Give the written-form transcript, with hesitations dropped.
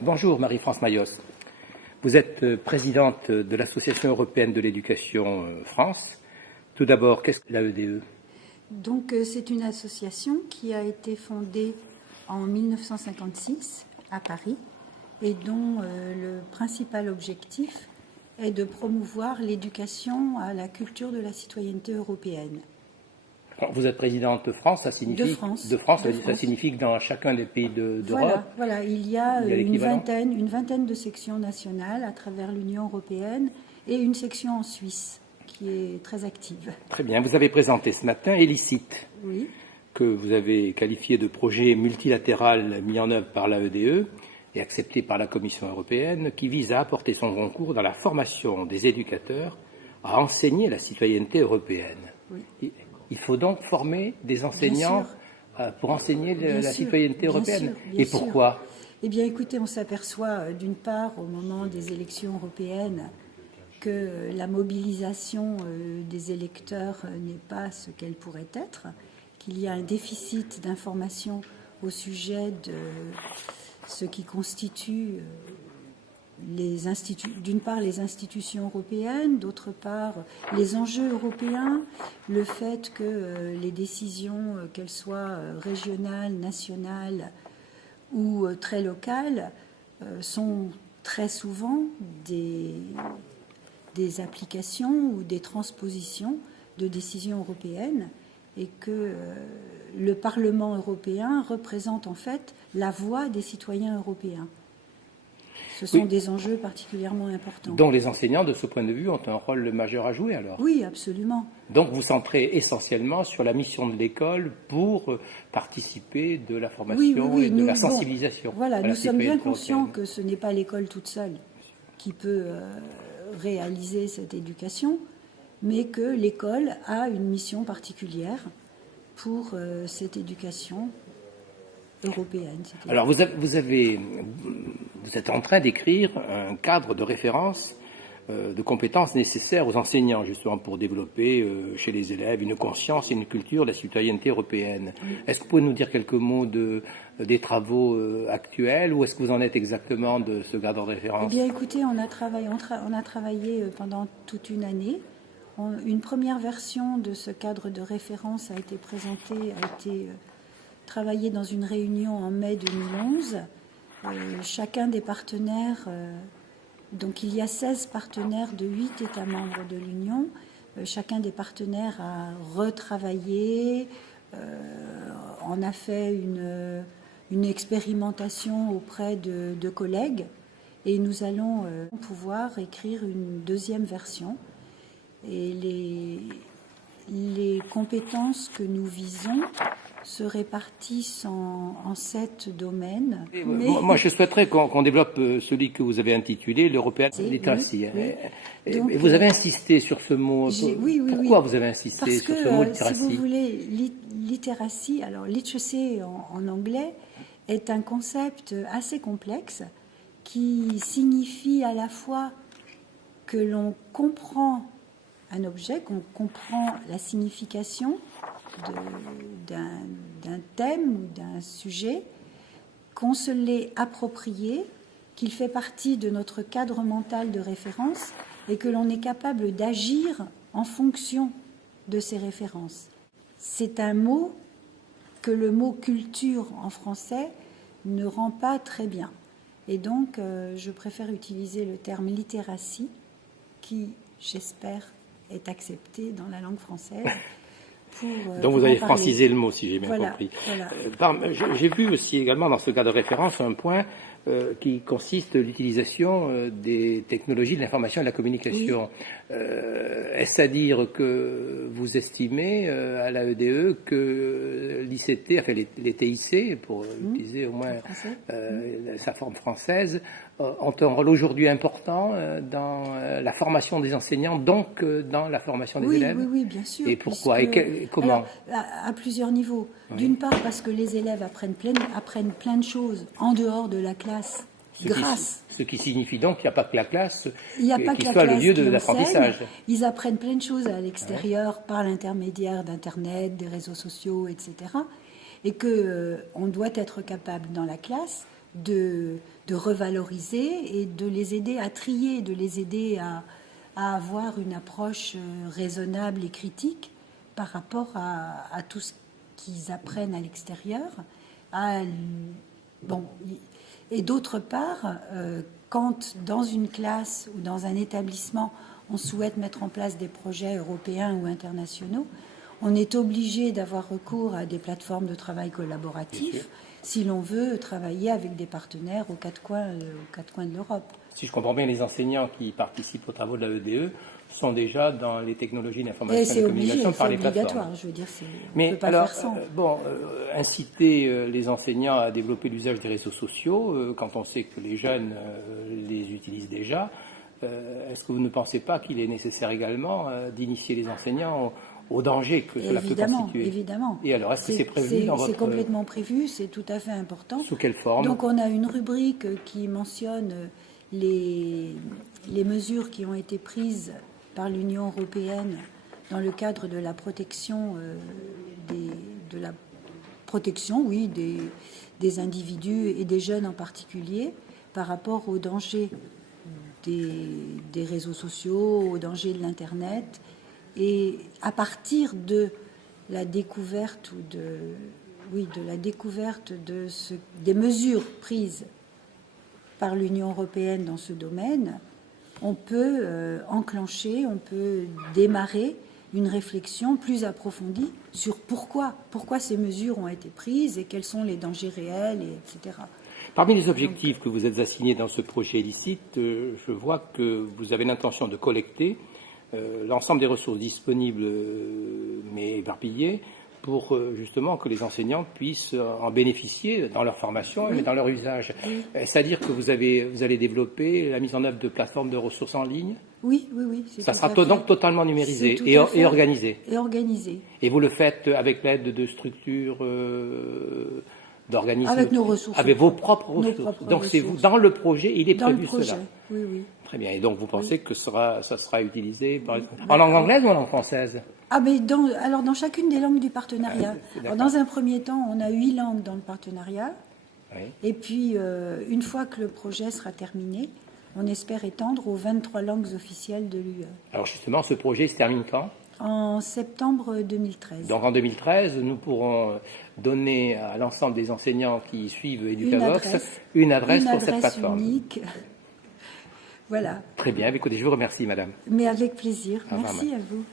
Bonjour Marie-France Mayos. Vous êtes présidente de l'Association européenne de l'éducation France. Tout d'abord, qu'est-ce que l'AEDE? Donc, c'est une association qui a été fondée en 1956 à Paris et dont le principal objectif est de promouvoir l'éducation à la culture de la citoyenneté européenne. Alors, vous êtes présidente de France, ça signifie de France. Ça signifie que dans chacun des pays d'Europe, voilà, il y a une vingtaine de sections nationales à travers l'Union européenne et une section en Suisse qui est très active. Très bien. Vous avez présenté ce matin Elicite, oui, que vous avez qualifié de projet multilatéral mis en œuvre par l'AEDE et accepté par la Commission européenne, qui vise à apporter son concours dans la formation des éducateurs à enseigner la citoyenneté européenne. Oui. Il faut donc former des enseignants pour enseigner la citoyenneté européenne. Bien et pourquoi? Eh bien, écoutez, on s'aperçoit d'une part au moment des élections européennes que la mobilisation des électeurs n'est pas ce qu'elle pourrait être, qu'il y a un déficit d'information au sujet de ce qui constitue d'une part les institutions européennes, d'autre part les enjeux européens, le fait que les décisions, qu'elles soient régionales, nationales ou très locales, sont très souvent des applications ou des transpositions de décisions européennes et que le Parlement européen représente en fait la voix des citoyens européens. Ce sont des enjeux particulièrement importants. Donc les enseignants, de ce point de vue, ont un rôle majeur à jouer alors? Oui, absolument. Donc vous centrez essentiellement sur la mission de l'école pour participer de la formation et de la sensibilisation. Voilà, nous sommes bien conscients que ce n'est pas l'école toute seule qui peut réaliser cette éducation, mais que l'école a une mission particulière pour cette éducation européenne. Alors vous êtes en train d'écrire un cadre de référence de compétences nécessaires aux enseignants, justement pour développer chez les élèves une conscience et une culture de la citoyenneté européenne. Oui. Est-ce que vous pouvez nous dire quelques mots des travaux actuels, ou est-ce que vous en êtes exactement de ce cadre de référence? Eh bien écoutez, on a travaillé pendant toute une année. Une première version de ce cadre de référence a été présentée, travaillée dans une réunion en mai 2011. Chacun des partenaires, donc il y a 16 partenaires de 8 États membres de l'Union, chacun des partenaires a retravaillé, en a fait une expérimentation auprès de collègues, et nous allons pouvoir écrire une deuxième version. Et les compétences que nous visons se répartissent en 7 domaines. Moi, je souhaiterais qu'on développe celui que vous avez intitulé l'European Literacy. Oui. Donc, et vous avez insisté sur ce mot. Pourquoi vous avez insisté sur ce mot literacy? Si vous voulez, literacy, alors literacy en anglais, est un concept assez complexe qui signifie à la fois que l'on comprend un objet, qu'on comprend la signification d'un thème ou d'un sujet, qu'on se l'est approprié, qu'il fait partie de notre cadre mental de référence et que l'on est capable d'agir en fonction de ces références. C'est un mot que le mot culture en français ne rend pas très bien. Et donc, je préfère utiliser le terme littératie qui, j'espère, est accepté dans la langue française. Donc vous avez francisé le mot, si j'ai bien compris. Voilà. J'ai vu aussi également dans ce cas de référence un point qui consiste l'utilisation des technologies de l'information et de la communication. Oui. Est-ce à dire que vous estimez à l'AEDE que l'ICT, enfin les TIC, pour utiliser au moins sa forme française, ont un rôle aujourd'hui important dans la formation des enseignants, donc dans la formation des élèves? Oui, bien sûr. Et pourquoi et comment? Alors, à plusieurs niveaux. Oui. D'une part, parce que les élèves apprennent plein de choses en dehors de la classe. Ce qui signifie donc qu'il n'y a pas que la classe qui soit le lieu de l'apprentissage. Ils apprennent plein de choses à l'extérieur par l'intermédiaire d'Internet, des réseaux sociaux, etc. Et qu'on doit être capable dans la classe de revaloriser et de les aider à trier, de les aider à avoir une approche raisonnable et critique par rapport à tout ce qu'ils apprennent à l'extérieur. Bon, et d'autre part, quand dans une classe ou dans un établissement, on souhaite mettre en place des projets européens ou internationaux, on est obligé d'avoir recours à des plateformes de travail collaboratifs si l'on veut travailler avec des partenaires aux quatre coins de l'Europe. Si je comprends bien, les enseignants qui participent aux travaux de la EDE sont déjà dans les technologies d'information et de communication par les plateformes. C'est obligatoire, je veux dire, on mais ne peut pas alors, faire sans. Inciter les enseignants à développer l'usage des réseaux sociaux, quand on sait que les jeunes les utilisent déjà, est-ce que vous ne pensez pas qu'il est nécessaire également d'initier les enseignants au danger que cela peut constituer? Évidemment. Et alors, est-ce que c'est prévu dans votre... C'est complètement prévu, c'est tout à fait important. Sous quelle forme? Donc, on a une rubrique qui mentionne les mesures qui ont été prises par l'Union européenne dans le cadre de la protection des individus et des jeunes en particulier par rapport aux dangers des réseaux sociaux, aux dangers de l'Internet. Et à partir de la découverte des mesures prises par l'Union européenne dans ce domaine, on peut on peut démarrer une réflexion plus approfondie sur pourquoi ces mesures ont été prises et quels sont les dangers réels, etc. Parmi les objectifs que vous êtes assignés dans ce projet illicite, je vois que vous avez l'intention de collecter l'ensemble des ressources disponibles mais éparpillées pour justement que les enseignants puissent en bénéficier dans leur formation et dans leur usage. C'est-à-dire que vous allez développer la mise en œuvre de plateformes de ressources en ligne? Oui. Ça sera donc totalement numérisé et organisé. Et vous le faites avec l'aide de structures d'organismes? Avec nos ressources. Avec vos propres ressources. Donc c'est vous, dans le projet, il est prévu cela? Oui. Très bien. Et donc vous pensez que ça sera utilisé en langue anglaise ou en langue française? Mais dans chacune des langues du partenariat. Alors, dans un premier temps, on a 8 langues dans le partenariat. Oui. Et puis, une fois que le projet sera terminé, on espère étendre aux 23 langues officielles de l'UE. Alors justement, ce projet se termine quand? En septembre 2013. Donc en 2013, nous pourrons donner à l'ensemble des enseignants qui suivent Educavox une adresse pour cette plateforme. Unique. Voilà. Très bien. Écoutez, je vous remercie, madame. Mais avec plaisir. Merci à vous.